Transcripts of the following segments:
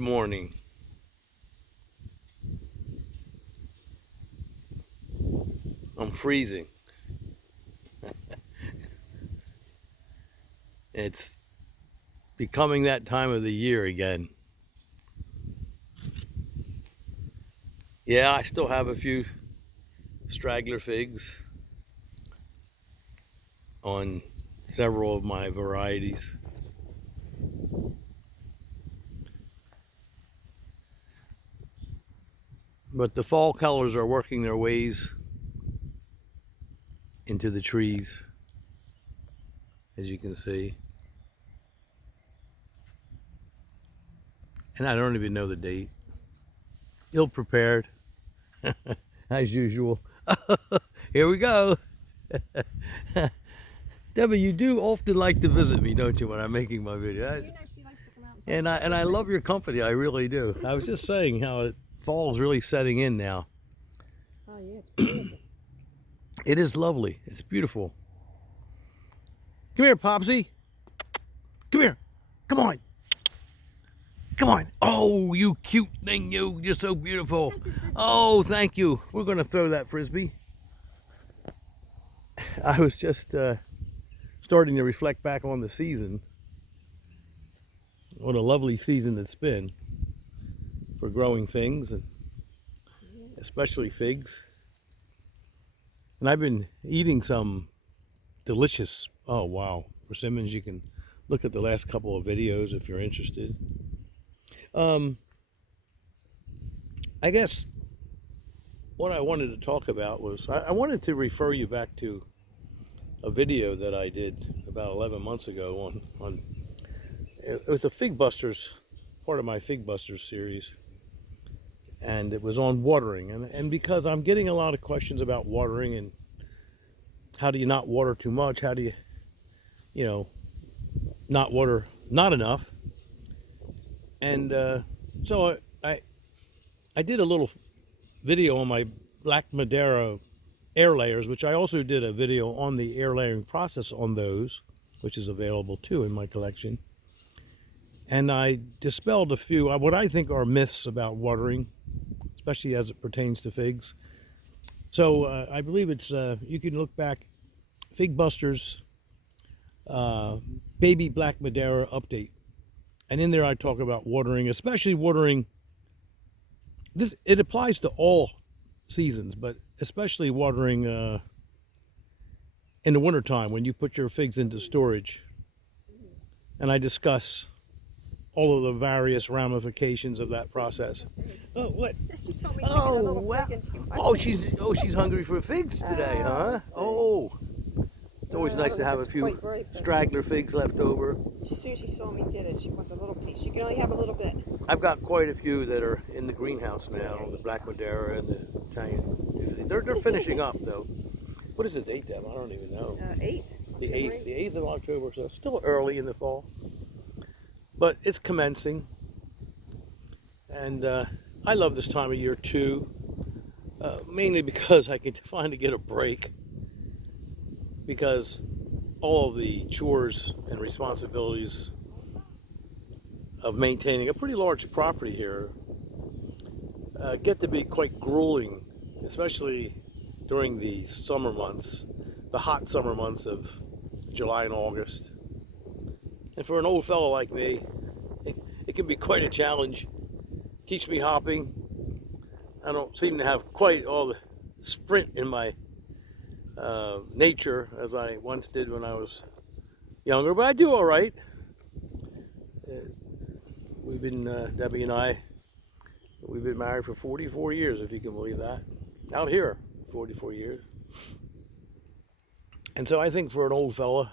morning. I'm freezing. It's becoming that time of the year again. Yeah, I still have a few straggler figs on several of my varieties. But the fall colors are working their ways into the trees, as you can see. And I don't even know the date. Ill prepared, as usual. Here we go. Debbie, you do often like to visit me, don't you, when I'm making my video? You know she likes to come out And I love your company. I really do. I was just saying how fall is really setting in now. Oh yeah, it's beautiful. It is lovely. It's beautiful. Come here, Popsy. Come here. Come on. Come on. Oh, you cute thing, you. You're so beautiful. Oh, thank you. We're going to throw that Frisbee. I was just starting to reflect back on the season. What a lovely season it's been for growing things, and especially figs. And I've been eating some delicious, oh wow, persimmons. You can look at the last couple of videos if you're interested. I guess what I wanted to talk about was, I wanted to refer you back to a video that I did about 11 months ago on it was a Fig Busters, part of my Fig Busters series. And it was on watering. And because I'm getting a lot of questions about watering and how do you not water too much? How do you, not water not enough? And so I did a little video on my Black Madeira air layers, which I also did a video on the air layering process on those, which is available too in my collection. And I dispelled a few what I think are myths about watering, especially as it pertains to figs. So I believe it's, you can look back, Fig Busters Baby Black Madeira update. And in there I talk about watering, especially watering. It applies to all seasons, but especially watering in the wintertime when you put your figs into storage. And I discuss all of the various ramifications of that process. Oh, what? She told me Oh, a little wow. fig and she She's hungry for figs today, huh? let's see. Oh, it's always I nice don't to know if have a it's few quite ripe, but straggler figs left over. as soon as she saw me get it, she wants a little piece. You can only have a little bit. I've got quite a few that are in the greenhouse now, the Black Madeira and the Italian. They're finishing up though. What is the date, Deb? I don't even know. 8th. The 8th of October, so it's still early in the fall. But it's commencing. And I love this time of year too, mainly because I can finally get a break. Because all of the chores and responsibilities of maintaining a pretty large property here get to be quite grueling, especially during the summer months, the hot summer months of July and August. And for an old fellow like me, it can be quite a challenge. Keeps me hopping. I don't seem to have quite all the sprint in my nature as I once did when I was younger, but I do all right. We've been, Debbie and I, we've been married for 44 years, if you can believe that. Out here, 44 years. And so I think for an old fella,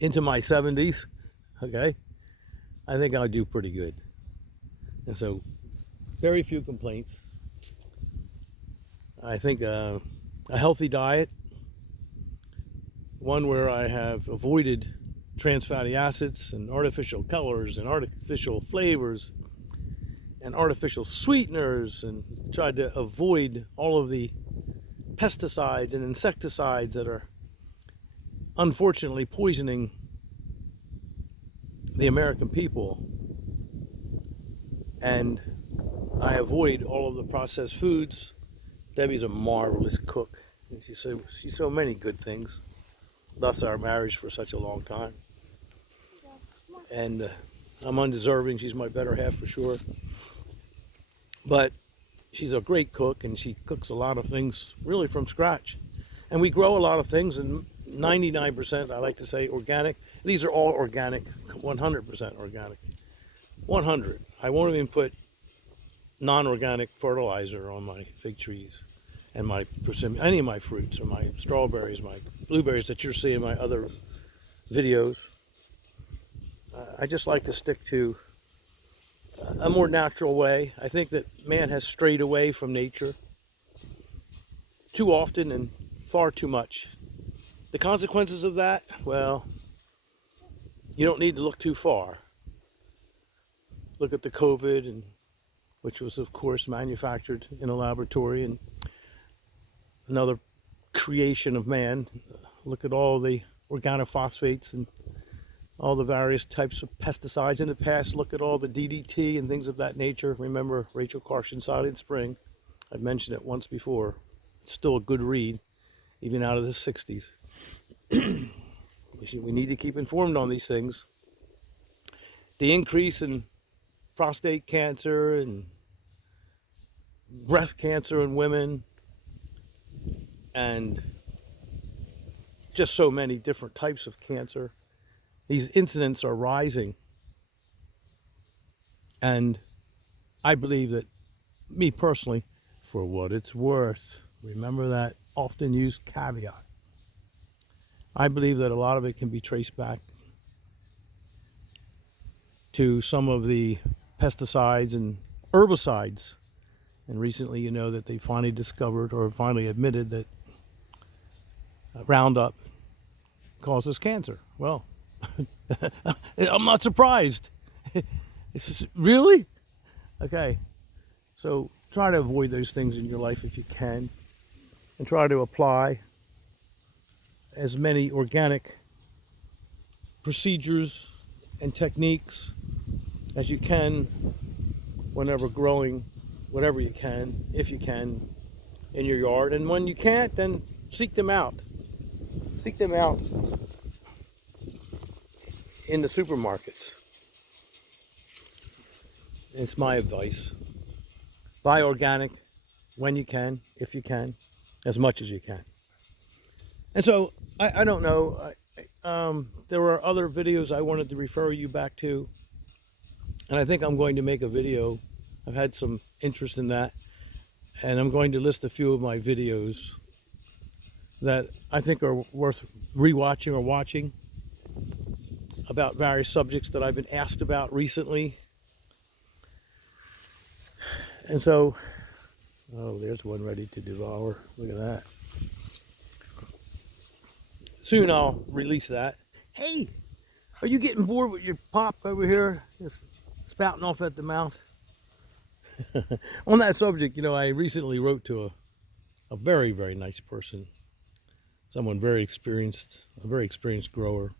into my 70s, okay, I think I'll do pretty good. And so, very few complaints. I think a healthy diet, one where I have avoided trans fatty acids and artificial colors and artificial flavors and artificial sweeteners, and tried to avoid all of the pesticides and insecticides that are unfortunately poisoning the American people. and I avoid all of the processed foods. Debbie's a marvelous cook, and she's so many good things. Thus our marriage for such a long time. And I'm undeserving. She's my better half for sure. But she's a great cook, and she cooks a lot of things really from scratch. And we grow a lot of things, and 99%, I like to say, organic. These are all organic, 100% organic. 100. I won't even put non-organic fertilizer on my fig trees and my persimmon, any of my fruits, or my strawberries, my blueberries that you're seeing in my other videos. I just like to stick to a more natural way. I think that man has strayed away from nature too often and far too much. The consequences of that, well, you don't need to look too far. Look at the COVID, and which was, of course, manufactured in a laboratory and another creation of man. Look at all the organophosphates and all the various types of pesticides in the past. Look at all the DDT and things of that nature. Remember Rachel Carson's Silent Spring? I've mentioned it once before. It's still a good read, even out of the 60s. We need to keep informed on these things. The increase in prostate cancer and breast cancer in women, and just so many different types of cancer. These incidents are rising. And I believe that, me personally, for what it's worth, remember that often used caveat, I believe that a lot of it can be traced back to some of the pesticides and herbicides. And recently, you know that they finally discovered, or finally admitted, that Roundup causes cancer. Well, I'm not surprised. Really? Okay. So try to avoid those things in your life if you can, and try to apply as many organic procedures and techniques as you can whenever growing whatever you can, if you can, in your yard. And when you can't, then seek them out. Seek them out in the supermarkets. It's my advice. Buy organic when you can, if you can, as much as you can. And so, I don't know, there were other videos I wanted to refer you back to, and I think I'm going to make a video. I've had some interest in that, and I'm going to list a few of my videos that I think are worth rewatching or watching about various subjects that I've been asked about recently. And so, oh, there's one ready to devour. Look at that. Soon I'll release that. Hey, are you getting bored with your pop over here, just spouting off at the mouth? On that subject, you know, I recently wrote to a very, very nice person, someone very experienced, a very experienced grower.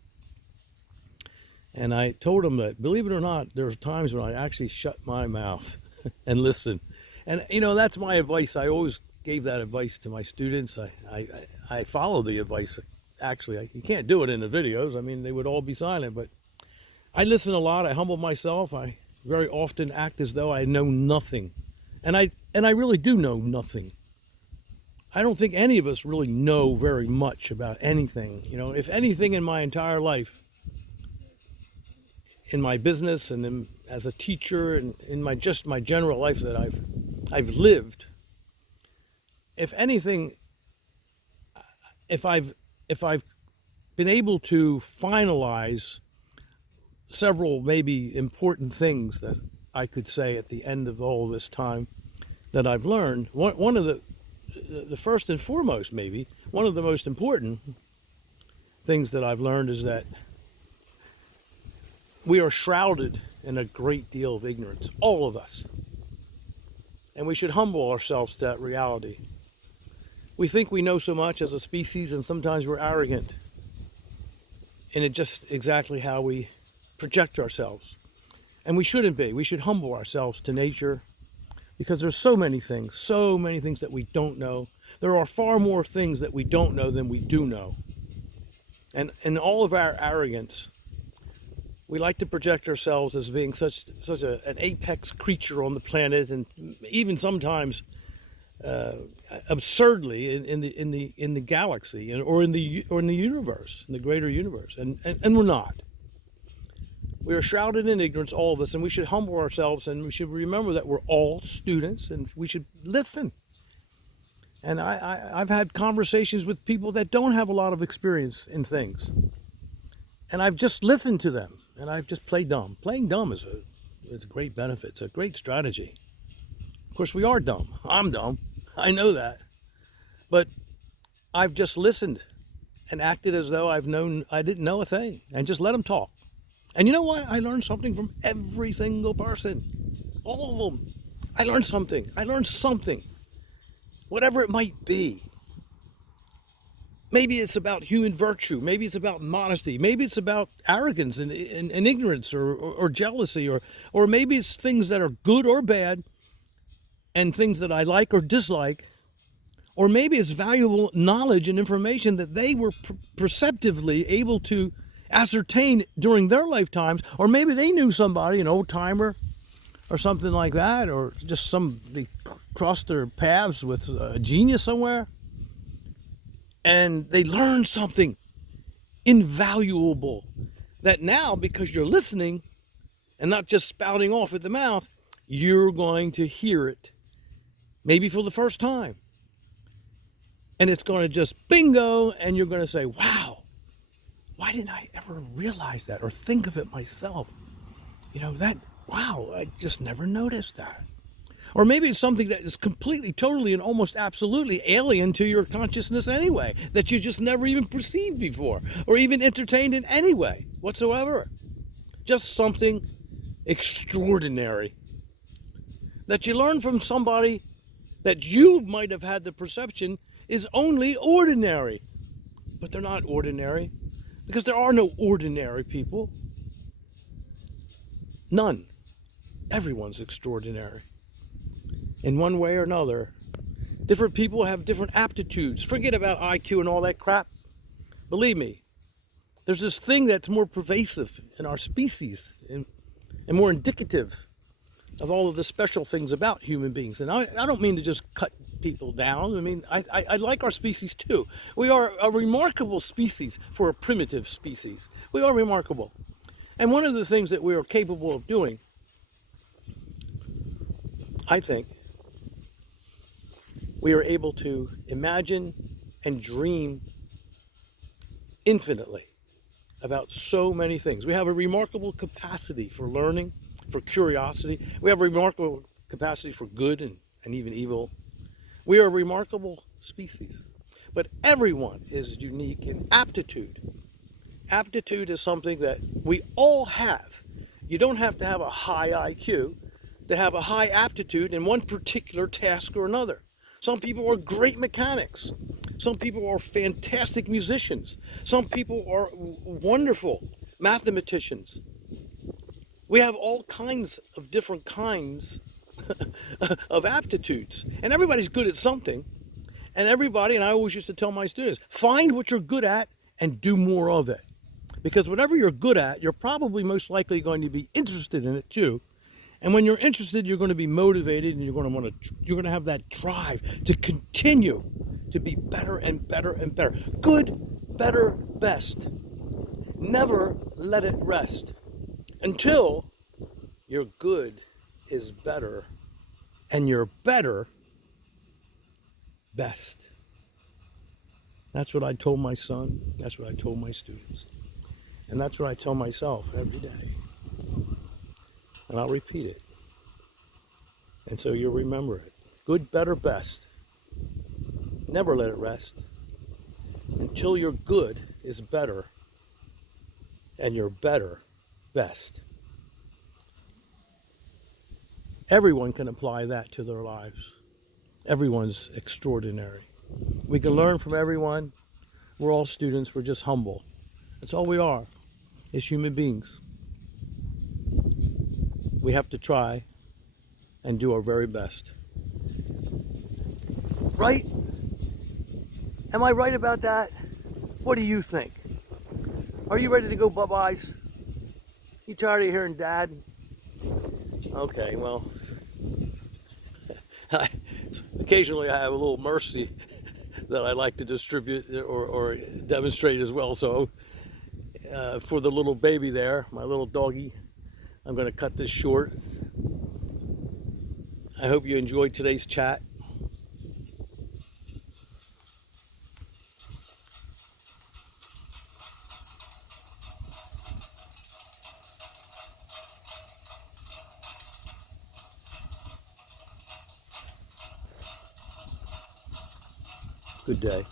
And I told him that, believe it or not, there's times when I actually shut my mouth and listen. And, you know, that's my advice. I always gave that advice to my students. I follow the advice. Actually, you can't do it in the videos. I mean, they would all be silent. But I listen a lot. I humble myself. I very often act as though I know nothing. And I really do know nothing. I don't think any of us really know very much about anything. You know, if anything in my entire life, in my business and as a teacher and in my general life that I've lived, if anything, if I've been able to finalize several maybe important things that I could say at the end of all this time that I've learned, one of the first and foremost, maybe one of the most important things that I've learned is that we are shrouded in a great deal of ignorance, all of us. And we should humble ourselves to that reality. We think we know so much as a species, and sometimes we're arrogant. And it's just exactly how we project ourselves. And we shouldn't be. We should humble ourselves to nature, because there's so many things that we don't know. There are far more things that we don't know than we do know. And in all of our arrogance, we like to project ourselves as being an apex creature on the planet, and even sometimes absurdly in the galaxy, or in the universe, in the greater universe, and we're not. We are shrouded in ignorance, all of us, and we should humble ourselves, and we should remember that we're all students, and we should listen. And I've had conversations with people that don't have a lot of experience in things, and I've just listened to them, and I've just played dumb. Playing dumb is a great benefit. It's a great strategy. Of course, we are dumb. I'm dumb. I know that. But I've just listened and acted as though I didn't know a thing, and just let them talk. And you know what? I learned something from every single person. All of them. I learned something. Whatever it might be. Maybe it's about human virtue. Maybe it's about modesty. Maybe it's about arrogance and ignorance, or jealousy. Or maybe it's things that are good or bad, and things that I like or dislike. Or maybe it's valuable knowledge and information that they were perceptively able to ascertain during their lifetimes. Or maybe they knew somebody, an old timer or something like that, or just somebody crossed their paths with a genius somewhere, and they learned something invaluable that now, because you're listening and not just spouting off at the mouth, you're going to hear it, maybe for the first time. And it's going to just bingo, and you're going to say, wow, why didn't I ever realize that or think of it myself? Wow, I just never noticed that. Or maybe it's something that is completely, totally, and almost absolutely alien to your consciousness anyway, that you just never even perceived before, or even entertained in any way whatsoever. Just something extraordinary that you learn from somebody that you might have had the perception is only ordinary. But they're not ordinary, because there are no ordinary people. None. Everyone's extraordinary in one way or another. Different people have different aptitudes. Forget about IQ and all that crap. Believe me, there's this thing that's more pervasive in our species, and more indicative of all of the special things about human beings. And I don't mean to just cut people down. I mean, I like our species too. We are a remarkable species for a primitive species. We are remarkable. And one of the things that we are capable of doing, I think, we are able to imagine and dream infinitely about so many things. We have a remarkable capacity for learning, for curiosity. We have a remarkable capacity for good and even evil. We are a remarkable species. But everyone is unique in aptitude. Aptitude is something that we all have. You don't have to have a high IQ to have a high aptitude in one particular task or another. Some people are great mechanics. Some people are fantastic musicians. Some people are wonderful mathematicians. We have all kinds of different kinds of aptitudes. And everybody's good at something. And I always used to tell my students, find what you're good at and do more of it. Because whatever you're good at, you're probably most likely going to be interested in it too. And when you're interested, you're going to be motivated, and you're going to have that drive to continue to be better and better and better. Good, better, best. Never let it rest until your good is better and your better best. That's what I told my son. That's what I told my students. And that's what I tell myself every day. And I'll repeat it. And so you'll remember it. Good, better, best. Never let it rest until your good is better and your better best. Everyone can apply that to their lives. Everyone's extraordinary. We can learn from everyone. We're all students. We're just humble. That's all we are, as human beings. we have to try and do our very best. Right? Am I right about that? What do you think? Are you ready to go bye-byes? You tired of hearing Dad? Okay, well, occasionally I have a little mercy that I like to distribute or demonstrate as well. So for the little baby there, my little doggy, I'm going to cut this short. I hope you enjoyed today's chat. Good day.